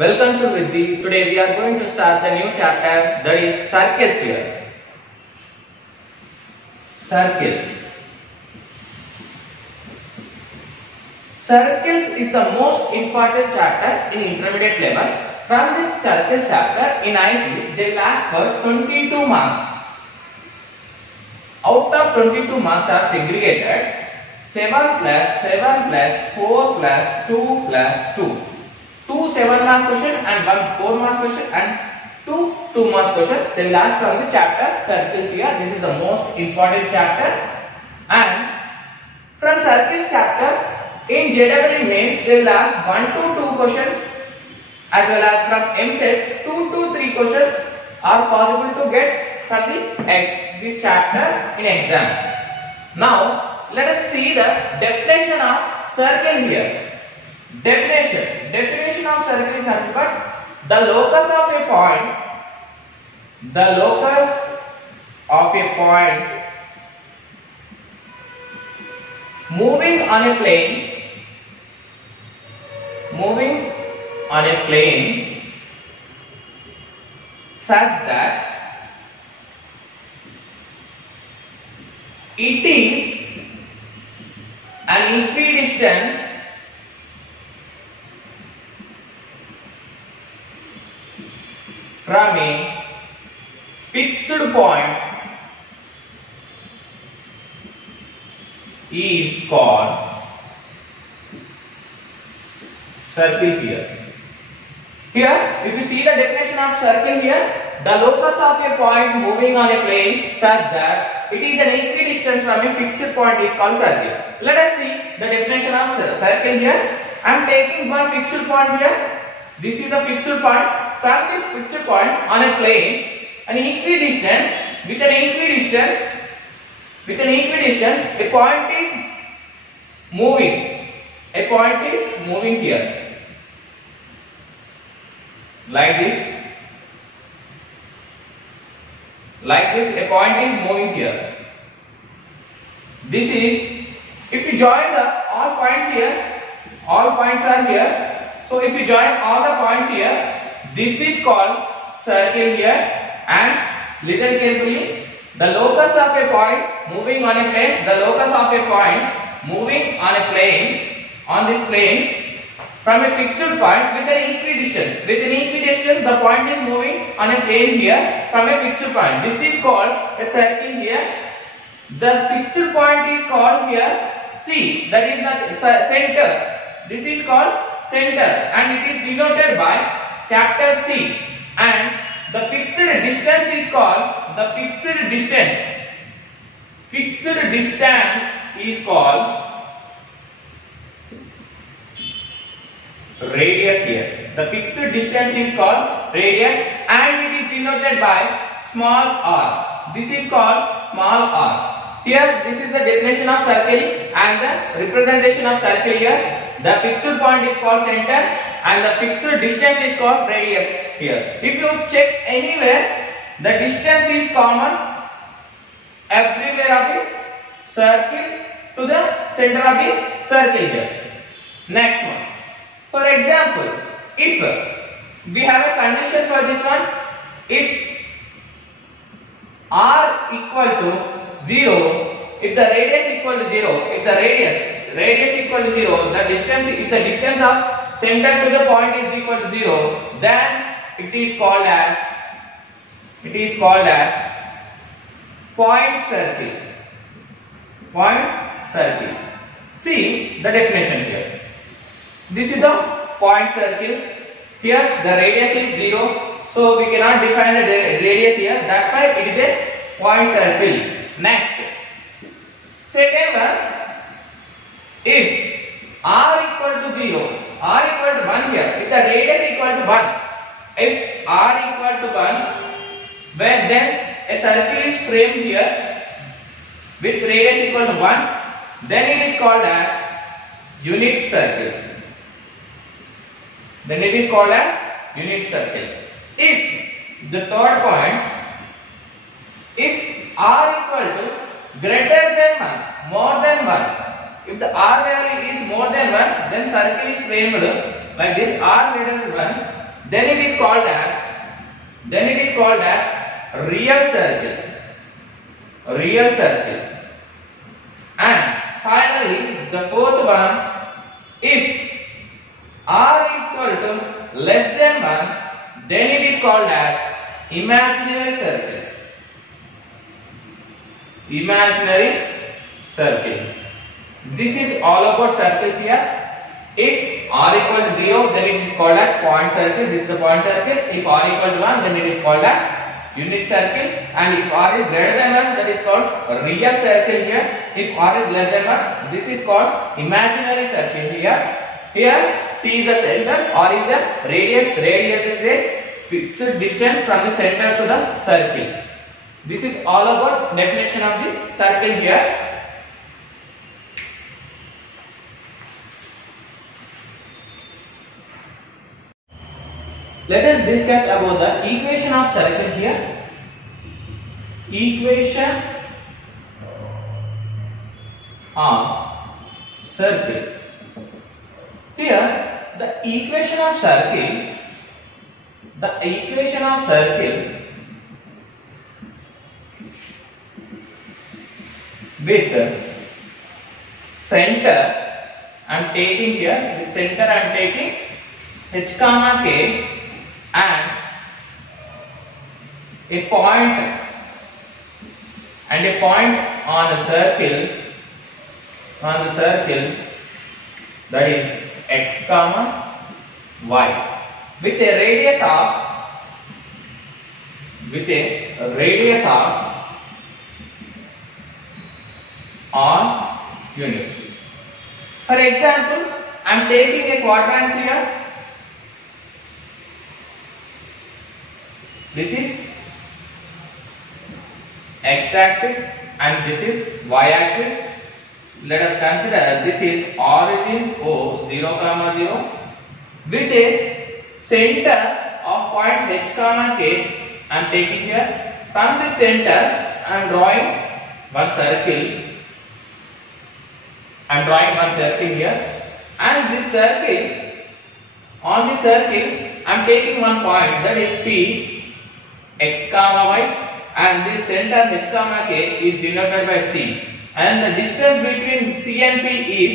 Welcome to Vidhi. Today we are going to start the new chapter, that is circles here. Circles. Circles is the most important chapter in intermediate level. From this circle chapter in IT, they last for 22 marks. Out of 22 marks are segregated 7 plus 7 plus 4 plus 2 plus 2. 2 7-mark question and 1 4-mark question and 2 2-mark question. They last from the chapter circles here. This is the most important chapter. And from circles chapter in JEE mains they last 1 to 2 questions, as well as from MSET 2 to 3 questions are possible to get from this chapter in exam. Now let us see the definition of circle here. Definition of circle is nothing but the locus of a point. The locus of a point moving on a plane. Moving on a plane such that it is an equidistant from a fixed point is called circle here. Here, if you see the definition of circle here, the locus of a point moving on a plane such that it is an equidistant from a fixed point is called circle. Let us see the definition of circle here. I am taking one fixed point here. This is a fixed point. From this fixed point on a plane, an equidistance, with an equidistance, a point is moving. A point is moving here, like this. Like this, a point is moving here. This is, if you join all points here, all points are here. So if you join all the points here, this is called circle here. And listen carefully, the locus of a point moving on a plane, the locus of a point moving on a plane, on this plane from a fixed point with an equidistance. With an equidistance, the point is moving on a plane here from a fixed point. This is called a circle here. The fixed point is called here C, that is not center. This is called center and it is denoted by capital C, and the fixed distance is called Fixed distance is called radius here. The fixed distance is called radius and it is denoted by small r. This is called small r. Here this is the definition of circle and the representation of circle here. The fixed point is called center and the fixed distance is called radius here. If you check anywhere, the distance is common everywhere of the circle to the center of the circle here. Next one. For example, if we have a condition for this one, if r equal to 0, if the radius equal to 0, if the radius equal to 0, the distance, if the distance of center to the point is equal to 0, then it is called as point circle. Point circle. See the definition here. This is the point circle. Here the radius is 0, so we cannot define the radius here. That's why it is a point circle. Next, second one, if r equal to 0, r equal to 1 here, if the radius equal to 1, if r equal to 1, then a circle is framed here with radius equal to 1, then it is called as unit circle. Then it is called as unit circle. If the third point, if r equal to greater than 1, more than 1, if the r value is more than 1, then circle is framed like this, r greater than 1, then it is called as real circle. Real circle. And finally, the fourth one, if r equal to less than 1, then it is called as imaginary circle. Imaginary circle. This is all about circles here. If r equal to 0, then it is called as point circle. This is the point circle. If r equal to 1, then it is called as unit circle. And if r is greater than 1, that is called real circle here. If r is less than 1, this is called imaginary circle here. Here, C is the center, r is the radius. Radius is a fixed distance from the center to the circle. This is all about definition of the circle here. Let us discuss about the equation of circle here. Equation of circle. Here, the equation of circle with center, I am taking here, with center I am taking h comma k and a point on the circle that is x comma y with a radius of r units. For example, I am taking a quadrant here. This is x-axis and this is y-axis. Let us consider this is origin O 0, 0 with a center of point h, k. I am taking here. From the center, I am drawing one circle. I am drawing one circle here, and this circle, on the circle, I am taking one point, that is P, x comma y, and this center h comma k is denoted by C, and the distance between C and P is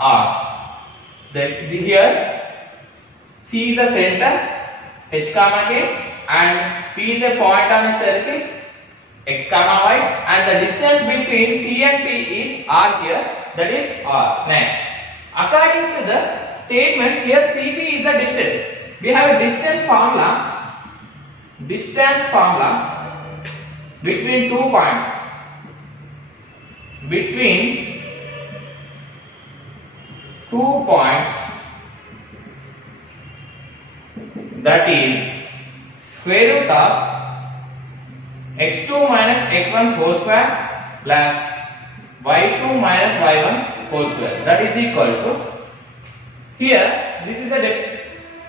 R. That here C is the center, h comma k, and P is a point on a circle, x comma y, and the distance between C and P is R here, that is R. Next, according to the statement here, CP is the distance. We have a distance formula between 2 points, that is square root of x2 minus x1 whole square plus y2 minus y1 whole square, that is equal to, here this is the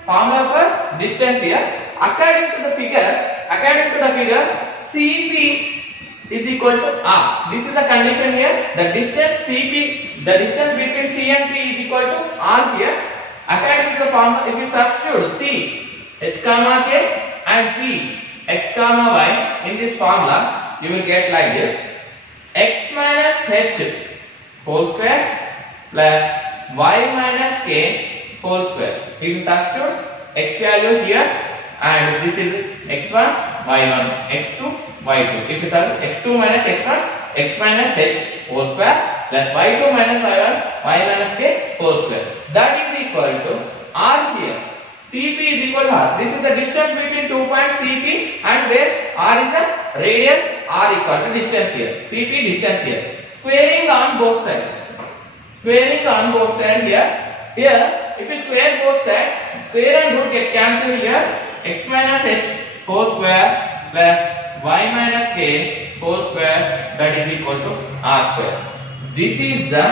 formula for distance here. According to the figure, CP is equal to R. This is the condition here. The distance between C and P is equal to R here. According to the formula, if we substitute C, h comma k and P, x comma y in this formula, you will get like this: x minus h whole square plus y minus k whole square. If you substitute x value here, and this is x1, y1, x2, y2. If you substitute x2 minus x1, x minus h whole square plus y2 minus y1, y minus k whole square. That is equal to R here. CP is equal to R. This is the distance between 2 points CP, and where R is the radius, R equal to distance here. CP distance here. Squaring on both sides. Here, if you square both sides, square and root get cancelled here. X minus h whole square plus y minus k whole square, that is equal to R square. This is the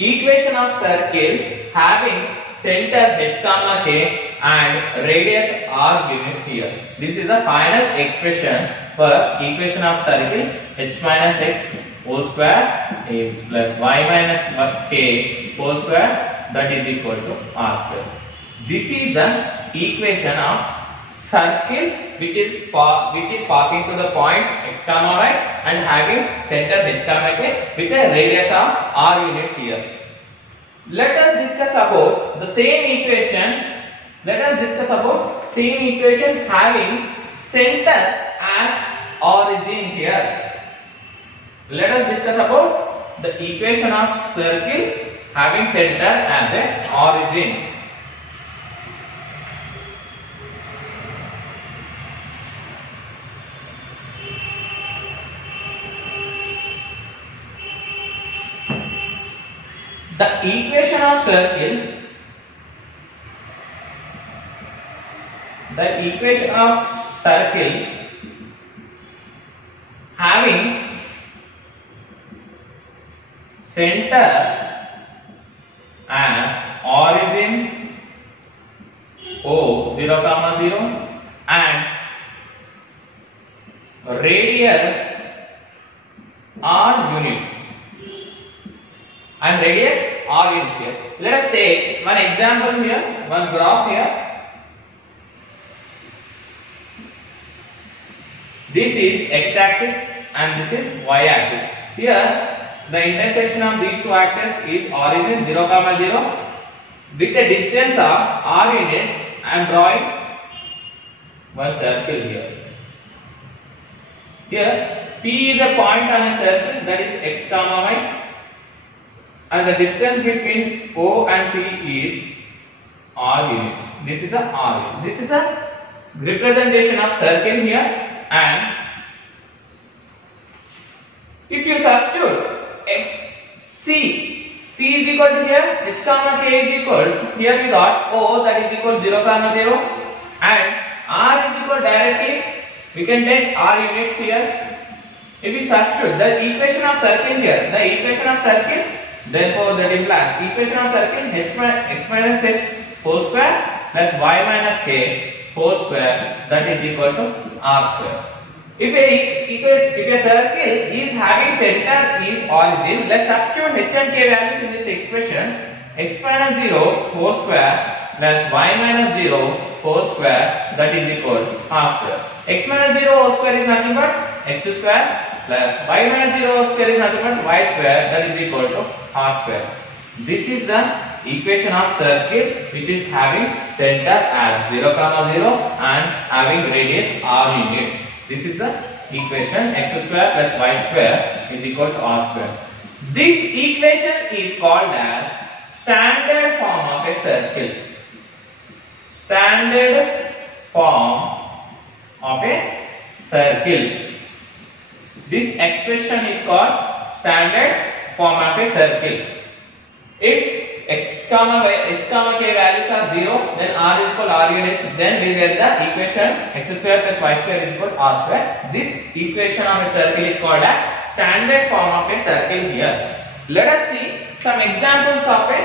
equation of circle having center h comma k and radius r units here. This is the final expression for equation of circle h minus x whole square is plus y minus k whole square that is equal to r square. This is the equation of circle which is passing to the point x comma y and having center h comma k with a radius of r units here. Let us discuss about the same equation. Having center as origin here. Let us discuss about the equation of circle having center as a origin. The equation of circle having center as origin O 0, 0 and radius r units here. Let us take one example here, one graph here. This is x-axis and this is y-axis. Here the intersection of these two axes is origin 0, 0 with a distance of r units. I am drawing one circle here. Here P is a point on a circle, that is x comma y, and the distance between O and P is r units. This is a r unit. This is a representation of circle here, and if you substitute C is equal to here, h comma k is equal, here we got O, that is equal 0, 0 and r is equal directly, we can take r units here. If we substitute the equation of circle here, therefore that implies equation of circle x minus h whole square plus y minus k whole square, that is equal to r square. If a circle is having center is origin, let's substitute h and k values in this expression. X minus 0 whole square plus y minus 0 whole square, that is equal to r square. X minus 0 whole square is nothing but x square plus y minus 0 whole square is nothing but y square, that is equal to r square. This is the equation of circle which is having center as 0, 0 and having radius r units. This is the equation x square plus y square is equal to r square. This equation is called as standard form of a circle. This expression is called standard form of a circle. If h comma k values are 0, then r is equal to r units, then we get the equation x square plus y square is equal to r square. This equation of a circle is called a standard form of a circle here. Let us see some examples of a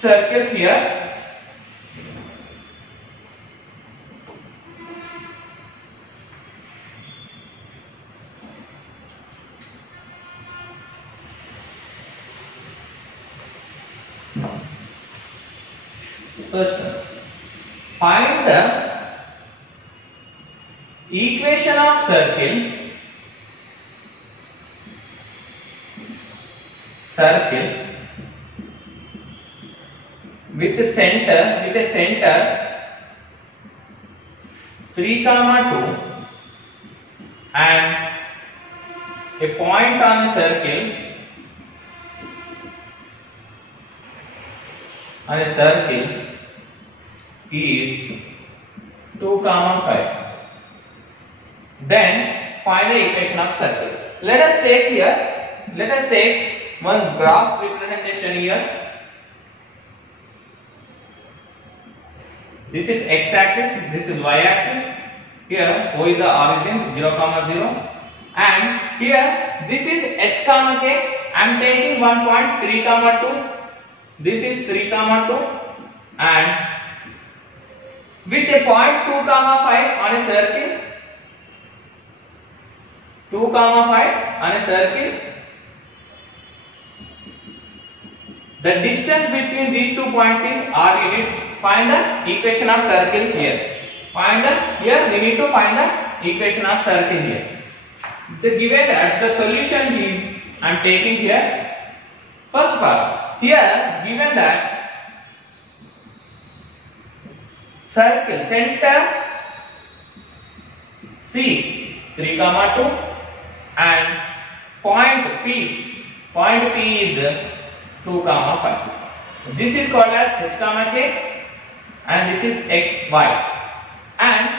circles here. First, find the equation of circle with a center 3, 2 and a point on the circle is 2, 5. Then find the equation of circle. Let us take one graph representation here. This is x-axis, this is y-axis. Here O is the origin 0, 0 and here this is h, k. I am taking one point 3, 2. This is 3, 2 and with a point 2, 5 on a circle. 2, 5 on a circle. The distance between these 2 points is r units. Find the equation of circle here. Here we need to find the equation of circle here. Given that the solution is I am taking here. First part, here given that circle center C 3, 2 and point P is 2, 5. This is called as h, k and this is x, y. And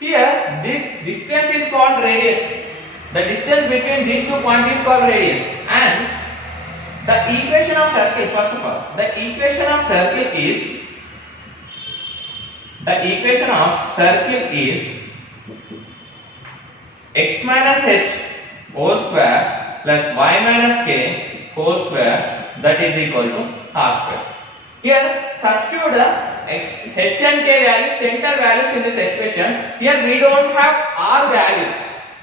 here this distance is called radius. The distance between these 2 points is called radius. And the equation of circle, first of all, the equation of circle is x minus h whole square plus y minus k whole square, that is equal to r square. Here substitute the h and k values, center values in this expression. Here we don't have r value.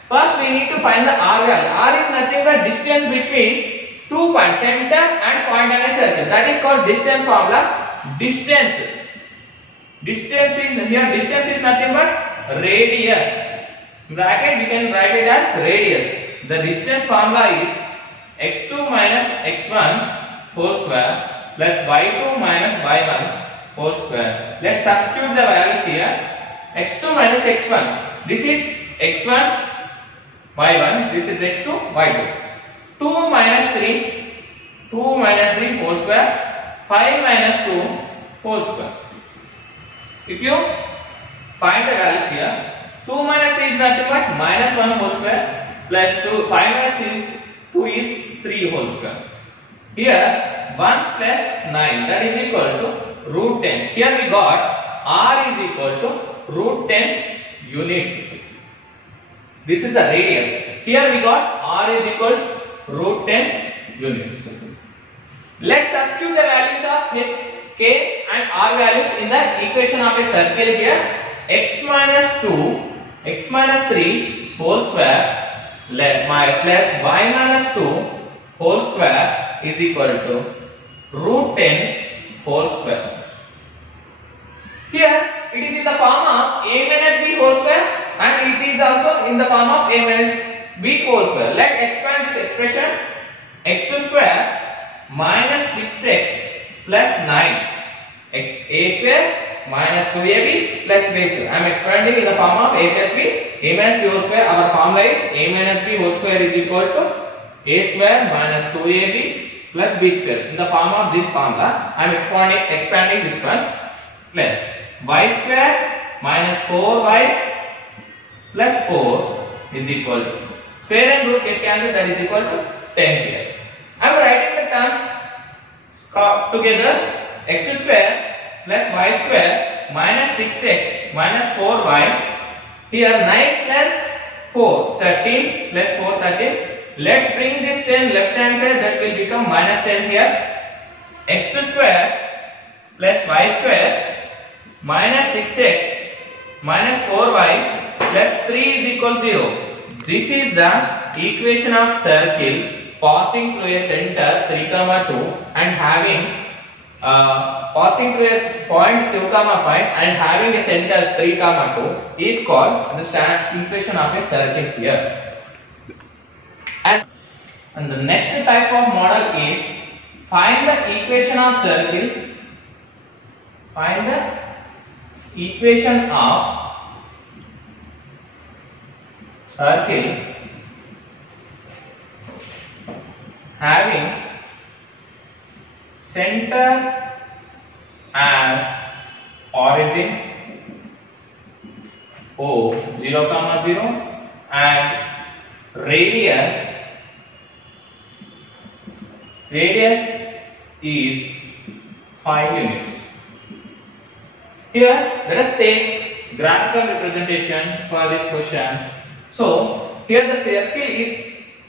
First we need to find the r value. R is nothing but distance between 2 points, center and point on a circle. That is called distance formula. Distance is nothing but radius. Bracket we can write it as radius. The distance formula is x2 minus x1 whole square plus y2 minus y1 whole square. Let's substitute the values here. x2 minus x1. This is x1 y1. This is x2 y2. 2 minus 3 whole square. 5 minus 2 whole square. If you find the values here, 2 minus 3 is nothing but minus 1 whole square plus 5 minus 2 is 3 whole square. Here 1 plus 9, that is equal to root 10. Here we got r is equal to root 10 units. This is the radius. Here we got r is equal to root 10 units. Let's substitute the values of k and r values in the equation of a circle here. X minus 2, x minus 3 whole square plus y minus 2 whole square is equal to root 10 whole square. Here it is in the form of a minus b whole square and it is also in the form of a minus b whole square. Let's expand this expression. X square minus 6x plus 9, a square minus 2ab plus b square. I am expanding in the form of a plus b, a minus b whole square. Our formula is a minus b whole square is equal to a square minus 2ab plus b square. In the form of this formula, I am expanding this one plus y square minus 4y plus 4 is equal to square and root get cancelled, that is equal to 10 here. I am writing the terms together. X square plus y square minus 6x minus 4y. Here 9 plus 4, 13 plus 4, 13. Let's bring this 10 left hand side, that will become minus 10 here. X square plus y square minus 6x minus 4y plus 3 is equal to 0. This is the equation of circle passing through a center 3, 2 and having passing through a point 2, and having a center 3, 2 is called the standard equation of a circle here. And the next type of model is find the equation of circle. Find the equation of circle having center as origin O 0, 0 and radius is 5 units. Here let us take graphical representation for this question. So here the circle is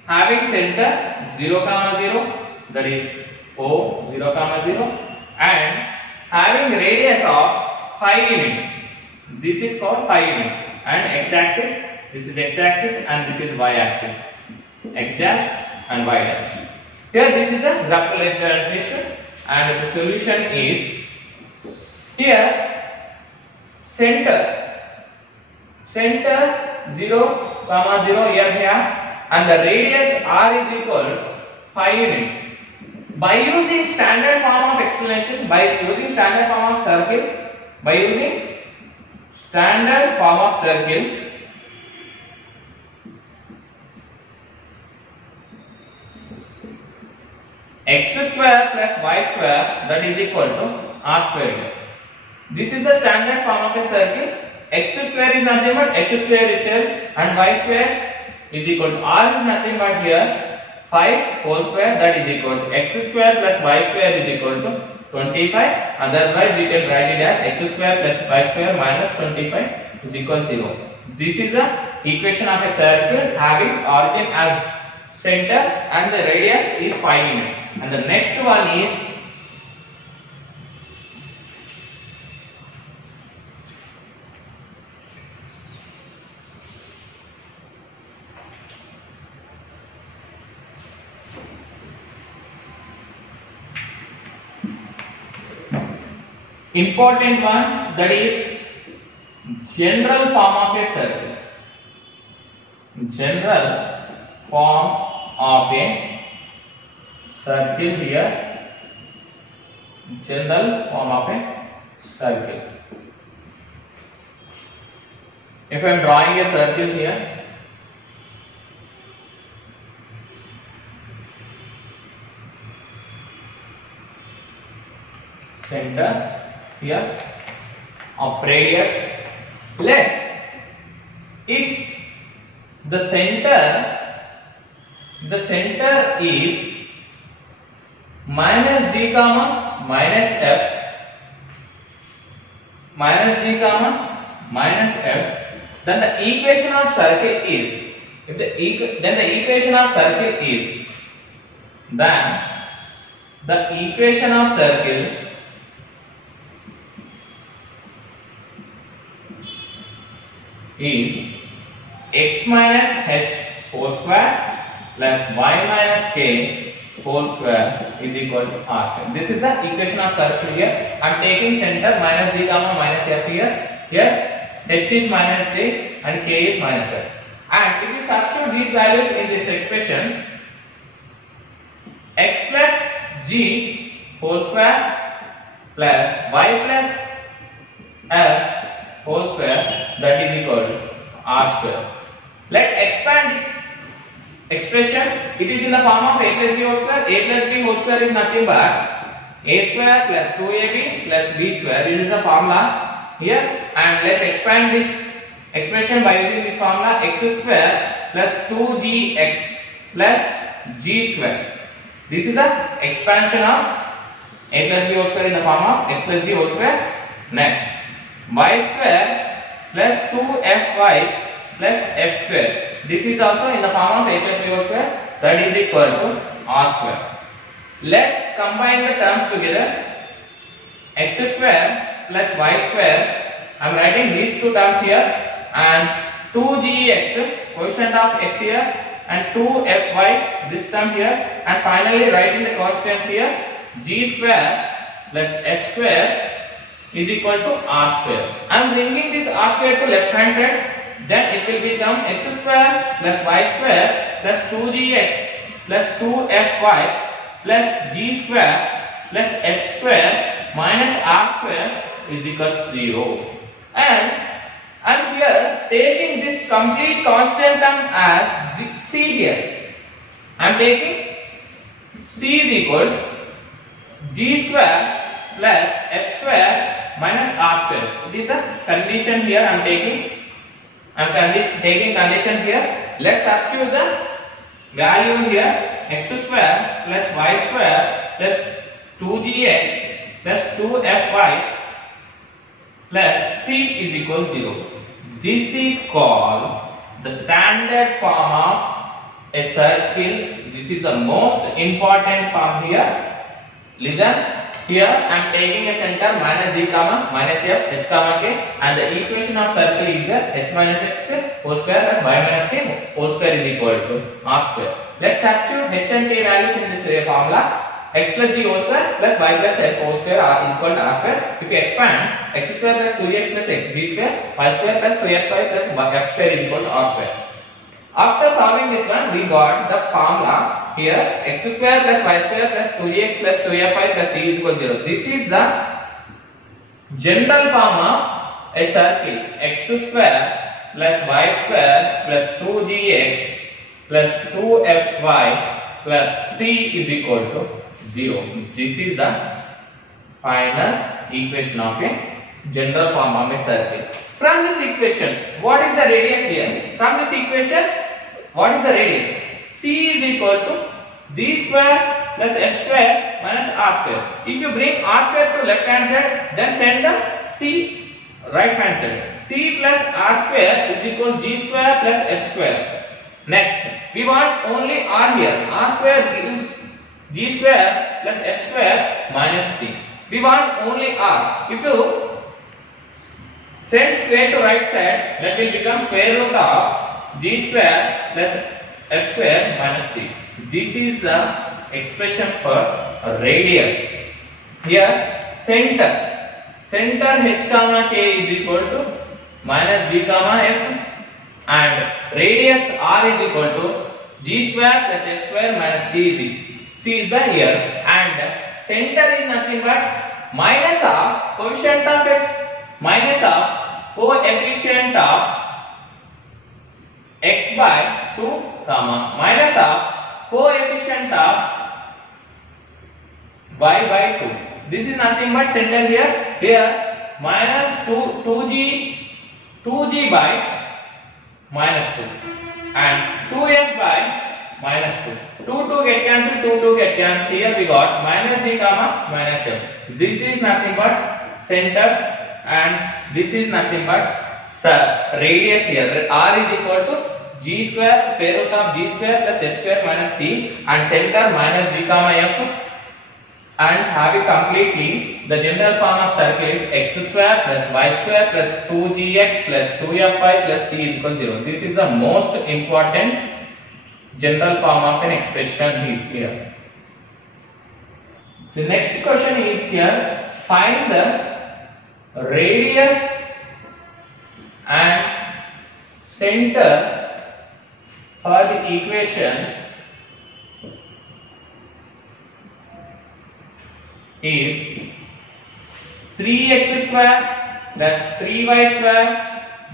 having center 0, 0, that is O 0, 0 and having radius of 5 units. This is called 5 units and x-axis, this is x-axis and this is y-axis, x dash and y dash. Here this is the graphical representation. and the solution is here center 0, 0 here and the radius r is equal to 5 units. By using standard form of explanation, by using standard form of circle, by using standard form of circle, x square plus y square that is equal to r square. This is the standard form of a circle. X square is nothing but x square itself and y square is equal to r is nothing but here 5 whole square that is equal to x square plus y square is equal to 25. Otherwise we can write it as x square plus y square minus 25 is equal to 0. This is the equation of a circle having origin as center and the radius is 5 units. And the next one is important one, that is general form of a circle. General form of a circle here. General form of a circle. If I am drawing a circle here, center here of radius, let's, if the center is minus g comma minus f, minus g comma minus f, then the equation of circle is, if the equation of circle is, then the equation of circle is x minus h whole square plus y minus k whole square is equal to r square. This is the equation of circle here. I am taking center minus g comma minus f here. Here h is minus j and k is minus f. And if you substitute these values in this expression, x plus g whole square plus y plus f whole square that is equal to r square. Let's expand this expression. It is in the form of a plus b whole square. A plus b whole square is nothing but a square plus 2ab plus b square. This is the formula here. And let's expand this expression by using this formula, x square plus 2gx plus g square. This is the expansion of a plus b whole square in the form of x plus g whole square. Next, y square plus 2fy plus f square. This is also in the form of a plus b whole square that is equal to r square. Let's combine the terms together. X square plus y square. I am writing these two terms here and 2gx quotient of x here and 2fy this term here, and finally writing the constants here, g square plus f square is equal to r square. I am bringing this r square to left hand side. Then it will become x square plus y square plus 2gx plus 2fy plus g square plus f square minus r square is equal to 0. And I am here taking this complete constant term as c here. I am taking c is equal to g square plus f square minus r square. It is a condition here I am taking. Taking condition here. Let's substitute the value here. X square plus y square plus 2gx plus 2fy plus c is equal to 0. This is called the standard form of a circle. This is the most important form here. Listen. Here I am taking a center minus g comma minus f h comma k, and the equation of circle is h minus x whole square plus y minus k whole square is equal to r square. Let's substitute h and k values in this formula. x plus g whole square plus y plus f whole square is equal to r square. If you expand x square plus 2x plus x g square y square plus 2fy plus f square is equal to r square. After solving this one, we got the formula here x square plus y square plus 2x plus 2fy plus c is equal to 0. This is the general form of a circle. X square plus y square plus 2gx plus 2fy plus c is equal to 0. This is the final equation of a general form of a circle. From this equation, what is the radius here? From this equation, what is the radius? C is equal to d square plus s square minus r square. If you bring r square to left hand side, then send the c right hand side. C plus r square is equal to g square plus s square. Next, we want only r here. R square gives g square plus s square minus c. We want only r. If you send square to right side, that will become square root of g square plus f square minus c. This is the expression for radius. Here center h comma k is equal to minus g comma f, and radius r is equal to g square plus s square minus c is the here, and center is nothing but minus of coefficient of x minus of coefficient of x by 2 comma minus of coefficient of y by 2. This is nothing but center here. Here minus 2g by minus 2 and 2f by minus 2. 2 get cancelled, 2 get cancelled. Here we got minus g comma minus f. This is nothing but center, and this is nothing but radius here. R is equal to g square square root of g square plus s square minus c, and center minus g comma f. And having completely the general form of circle is x square plus y square plus 2gx plus 2fy plus c is equal to 0. This is the most important general form of an expression is here. The next question is here, find the radius and center for the equation is 3x square plus 3y square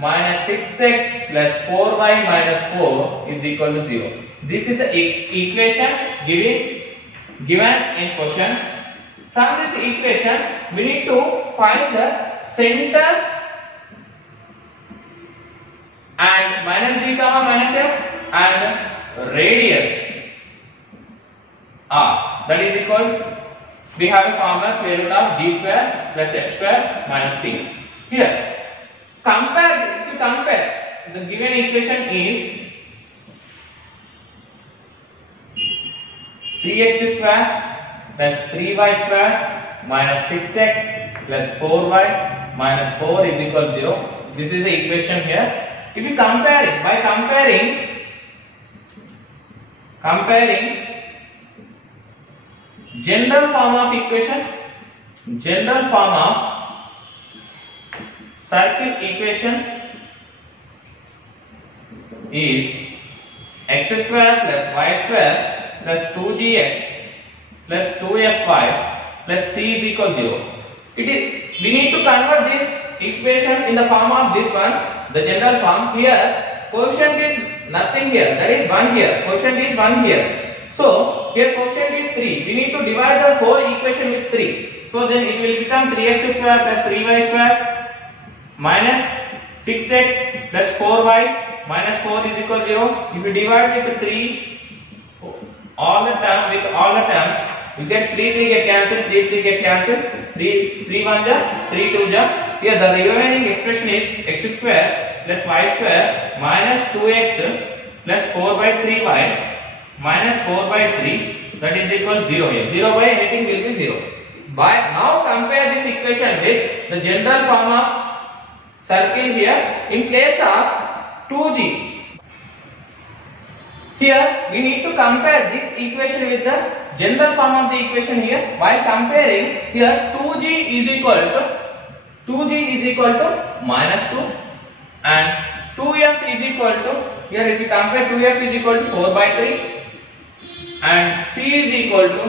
minus 6x plus 4y minus 4 is equal to 0. This is the equation given in question. From this equation, we need to find the center and minus g comma minus f and radius r. That is equal. We have a formula square root of g square plus f square minus c. Here, if you compare, the given equation is 3x square plus 3y square minus 6x plus 4y minus 4 is equal to 0. This is the equation here. If you compare it, by comparing general form of equation, general form of circle equation is x square plus y square plus 2gx plus 2fy plus c is equal to 0. We need to convert this equation in the form of this one, the general form. Here quotient is nothing here, that is 1 here, quotient is 1 here. So here quotient is 3. We need to divide the whole equation with 3. So then it will become 3x square plus 3y square minus 6x plus 4y minus 4 is equal to 0. If you divide with 3, all the terms, you get 3 get cancelled, 3 get cancelled, 3 1 ja, 3 2 ja. Here the remaining expression is x square plus y square minus 2x plus 4 by 3y minus 4 by 3, that is equal to 0 here. 0 by anything will be 0. By now compare this equation with the general form of circle here in place of 2g. Here we need to compare this equation with the general form of the equation here. While comparing, here 2g is equal to minus 2 and 2f is equal to, here if you compare 2f is equal to 4 by 3 and c is equal to,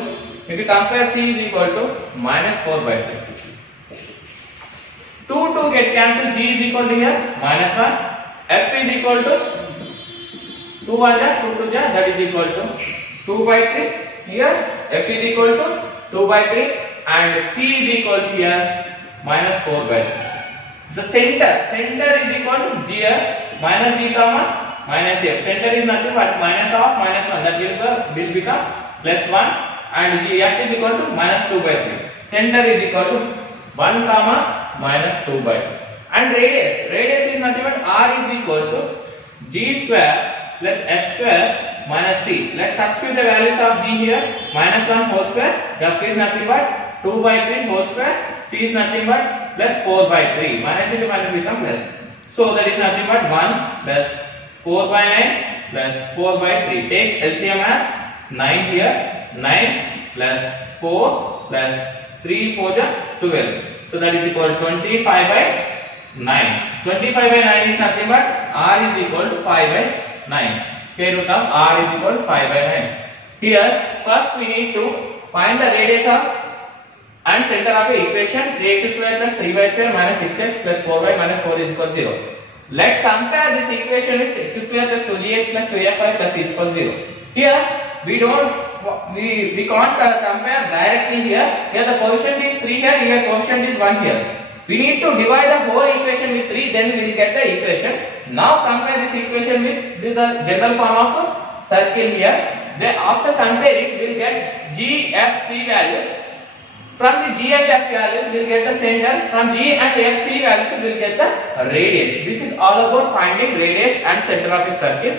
if you compare c is equal to minus 4 by 3. 2 get cancelled, g is equal to here minus 1, f is equal to 2 1 ja 2 2 ja, that is equal to 2 by 3. Here f is equal to 2 by 3 and c is equal to here minus 4 by 3. The center is equal to g here minus g comma minus f. Center is nothing but minus of minus 1, that will become plus 1 and g f is equal to minus 2 by 3. Center is equal to 1 comma minus 2 by 3. And radius is nothing but r is equal to g square plus f square minus c. Let's substitute the values of g here. Minus 1 whole square, f is nothing but 2 by 3 whole square, c is nothing but plus 4 by 3. Minus into minus become plus. So that is nothing but 1 plus 4 by 9 plus 4 by 3. Take LCM as 9 here. 9 plus 4 plus 3 4 ja 12. So that is equal to 25 by 9. 25 by 9 is nothing but r is equal to 5 by 9. Square root of r is equal to 5 by 9. Here first we need to find the radius of and center of the equation 3x square plus 3y square minus 6x plus 4y minus 4 is equal to 0. Let's compare this equation with x square plus 2gx plus 2fy plus is equal to 0. Here we can't compare directly here. Here the coefficient is 3 here, here coefficient is 1 here. We need to divide the whole equation with 3, then we will get the equation. Now compare this equation with this general form of circle here. Then after comparing we will get g, f, c values. From the g and f values we will get the center. From g and f, c values we will get the radius. This is all about finding radius and center of a circle.